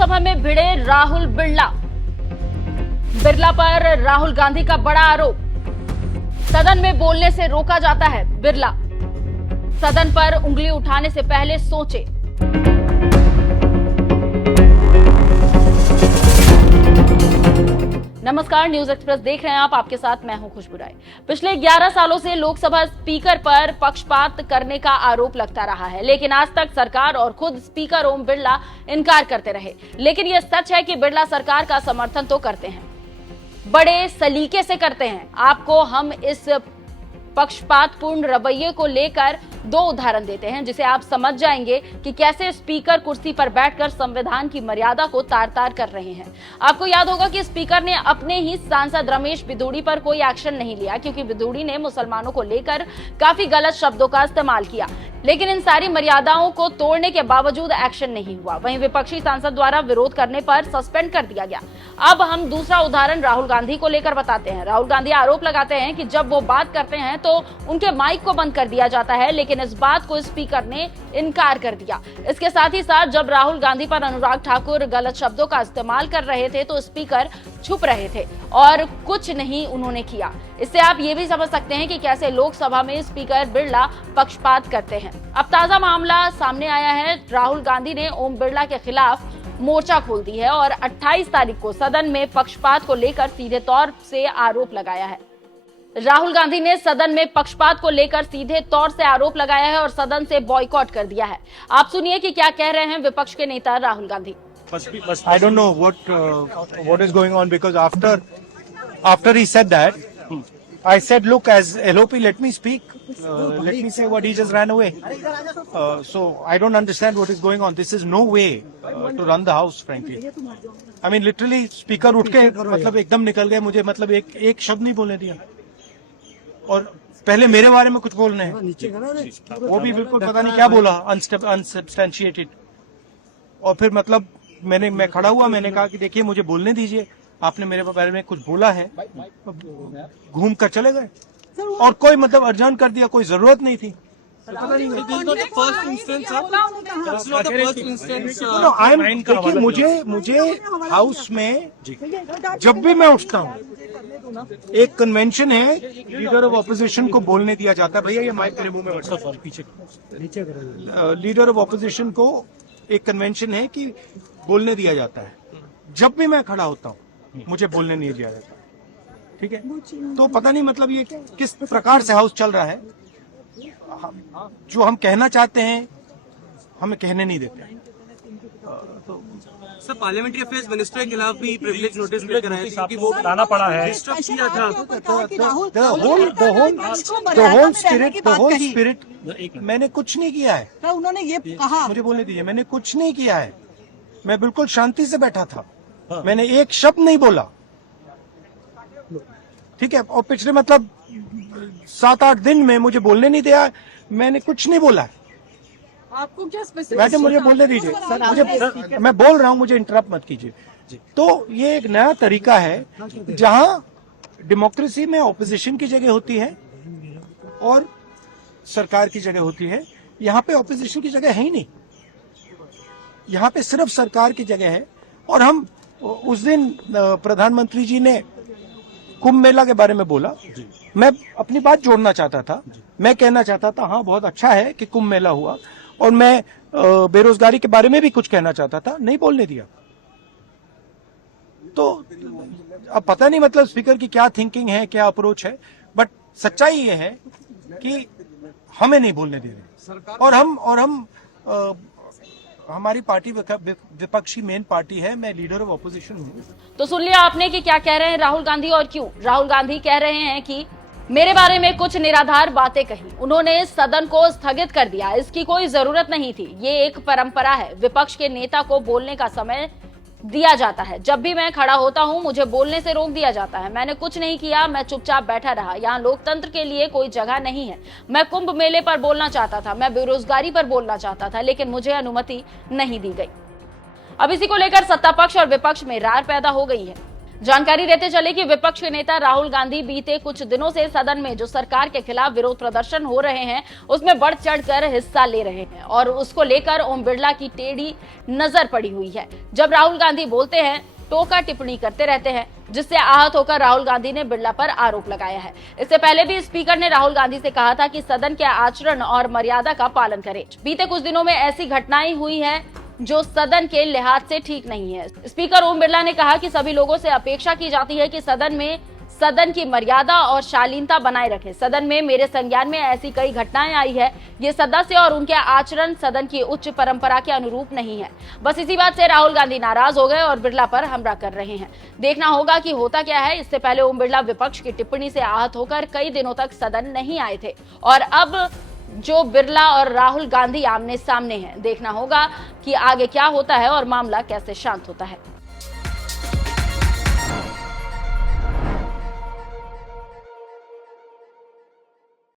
लोकसभा में भिड़े राहुल बिरला। बिरला पर राहुल गांधी का बड़ा आरोप। सदन में बोलने से रोका जाता है बिरला। सदन पर उंगली उठाने से पहले सोचे। नमस्कार, न्यूज एक्सप्रेस देख रहे हैं आप। आपके साथ मैं हूं खुशबू राय। पिछले 11 सालों से लोकसभा स्पीकर पर पक्षपात करने का आरोप लगता रहा है, लेकिन आज तक सरकार और खुद स्पीकर ओम बिरला इनकार करते रहे। लेकिन यह सच है कि बिरला सरकार का समर्थन तो करते हैं, बड़े सलीके से करते हैं। आपको हम इस पक्षपातपूर्ण रवैये को लेकर 2 उदाहरण देते हैं, जिसे आप समझ जाएंगे कि कैसे स्पीकर कुर्सी पर बैठकर संविधान की मर्यादा को तार तार कर रहे हैं। आपको याद होगा कि स्पीकर ने अपने ही सांसद रमेश बिधूड़ी पर कोई एक्शन नहीं लिया, क्योंकि बिधूड़ी ने मुसलमानों को लेकर काफी गलत शब्दों का इस्तेमाल किया। लेकिन इन सारी मर्यादाओं को तोड़ने के बावजूद एक्शन नहीं हुआ। वहीं विपक्षी सांसद द्वारा विरोध करने पर सस्पेंड कर दिया गया। अब हम दूसरा उदाहरण राहुल गांधी को लेकर बताते हैं। राहुल गांधी आरोप लगाते हैं कि जब वो बात करते हैं तो उनके माइक को बंद कर दिया जाता है, लेकिन इस बात को स्पीकर ने इनकार कर दिया। इसके साथ ही साथ जब राहुल गांधी पर अनुराग ठाकुर गलत शब्दों का इस्तेमाल कर रहे थे तो स्पीकर चुप रहे थे और कुछ नहीं उन्होंने किया। इससे आप ये भी समझ सकते हैं कि कैसे लोकसभा में स्पीकर बिरला पक्षपात करते हैं। अब ताजा मामला सामने आया है। राहुल गांधी ने ओम बिरला के खिलाफ मोर्चा खोल दी है और 28 तारीख को सदन में पक्षपात को लेकर सीधे तौर से आरोप लगाया है। राहुल गांधी ने सदन में पक्षपात को लेकर सीधे तौर से आरोप लगाया है और सदन से बॉयकॉट कर दिया है। आप सुनिए कि क्या कह रहे हैं विपक्ष के नेता Rahul Gandhi. I don't know what is going on, because after he said that, I said, look, as LOP, let me speak. Let me say what he just ran away. So I don't understand what is going on. This is no way to run the house, frankly. I mean, literally, speaker उठ के मतलब एकदम निकल गए। मुझे मतलब एक शब्द नहीं बोलने दिया, और पहले मेरे बारे में कुछ बोलने हैं, वो भी बिल्कुल पता नहीं क्या बोला, अनसब्सटेंशिएटेड। और फिर मतलब मैं खड़ा हुआ, मैंने कहा कि देखिए मुझे बोलने दीजिए, आपने मेरे बारे में कुछ बोला है, घूम कर चले गए। और कोई मतलब अर्जन कर दिया, कोई जरूरत नहीं थी। मुझे हाउस में जब भी मैं उठता हूँ, एक कन्वेंशन है, लीडर ऑफ ऑपोजिशन को बोलने दिया जाता है। भैया ये माइक मेरे मुंह में पीछे। लीडर ऑफ ऑपोजिशन को एक कन्वेंशन है कि बोलने दिया जाता है। जब भी मैं खड़ा होता हूँ मुझे बोलने नहीं दिया जाता, ठीक है। तो पता नहीं मतलब ये किस प्रकार से हाउस चल रहा है। जो हम कहना चाहते हैं हमें कहने नहीं देते। सर, पार्लियामेंट्री अफेयर्स मिनिस्टर के खिलाफ भी प्रिविलेज नोटिस लेकर आए, क्योंकि वो लाना पड़ा है, डिस्टर्ब किया था। the whole spirit, मैंने कुछ नहीं किया है। तो उन्होंने ये कहा, मुझे बोलने दीजिए, मैंने कुछ नहीं किया है। मैं बिल्कुल शांति से बैठा था, मैंने एक शब्द नहीं बोला, ठीक है। और पिछले मतलब 7-8 दिन में मुझे बोलने नहीं दिया, मैंने कुछ नहीं बोला है। आपको क्या मैडम मुझे बोलने दीजिए, मुझे मैं बोल रहा हूँ, मुझे इंटरप्ट मत कीजिए। तो ये एक नया तरीका है जहाँ डेमोक्रेसी में ऑपोजिशन की जगह होती है और सरकार की जगह होती है। यहाँ पे ऑपोजिशन की जगह है ही नहीं, यहाँ पे सिर्फ सरकार की जगह है। और हम उस दिन प्रधानमंत्री जी ने कुंभ मेला के बारे में बोला, मैं अपनी बात जोड़ना चाहता था। मैं कहना चाहता था हाँ बहुत अच्छा है कि कुंभ मेला हुआ, और मैं बेरोजगारी के बारे में भी कुछ कहना चाहता था, नहीं बोलने दिया। तो अब पता नहीं मतलब स्पीकर की क्या थिंकिंग है, क्या अप्रोच है, बट सच्चाई ये है कि हमें नहीं बोलने दे रहे। और हम हमारी पार्टी विपक्षी मेन पार्टी है, मैं लीडर ऑफ ऑपोजिशन हूँ। तो सुन लिया आपने कि क्या कह रहे हैं राहुल गांधी और क्यों। राहुल गांधी कह रहे हैं कि मेरे बारे में कुछ निराधार बातें कही, उन्होंने सदन को स्थगित कर दिया, इसकी कोई जरूरत नहीं थी। ये एक परंपरा है, विपक्ष के नेता को बोलने का समय दिया जाता है। जब भी मैं खड़ा होता हूं मुझे बोलने से रोक दिया जाता है। मैंने कुछ नहीं किया, मैं चुपचाप बैठा रहा। यहाँ लोकतंत्र के लिए कोई जगह नहीं है। मैं कुंभ मेले पर बोलना चाहता था, मैं बेरोजगारी पर बोलना चाहता था, लेकिन मुझे अनुमति नहीं दी गई। अब इसी को लेकर सत्ता पक्ष और विपक्ष में रार पैदा हो गई है। जानकारी देते चले कि विपक्ष के नेता राहुल गांधी बीते कुछ दिनों से सदन में जो सरकार के खिलाफ विरोध प्रदर्शन हो रहे हैं उसमें बढ़ चढ़कर हिस्सा ले रहे हैं और उसको लेकर ओम बिरला की टेढ़ी नजर पड़ी हुई है। जब राहुल गांधी बोलते हैं टोका टिप्पणी करते रहते हैं, जिससे आहत होकर राहुल गांधी ने बिरला पर आरोप लगाया है। इससे पहले भी स्पीकर ने राहुल गांधी से कहा था कि सदन के आचरण और मर्यादा का पालन करें। बीते कुछ दिनों में ऐसी घटनाएं हुई हैं जो सदन के लिहाज से ठीक नहीं है। स्पीकर ओम बिरला ने कहा कि सभी लोगों से अपेक्षा की जाती है कि सदन की मर्यादा और शालीनता बनाए रखें। सदन में मेरे संज्ञान में ऐसी कई घटनाएं आई है। ये सदस्य और उनके आचरण सदन की उच्च परंपरा के अनुरूप नहीं है। बस इसी बात से राहुल गांधी नाराज हो गए और बिरला पर हमला कर रहे हैं। देखना होगा कि होता क्या है। इससे पहले ओम बिरला विपक्ष की टिप्पणी से आहत होकर कई दिनों तक सदन नहीं आए थे और अब जो बिरला और राहुल गांधी आमने सामने हैं। देखना होगा कि आगे क्या होता है और मामला कैसे शांत होता है।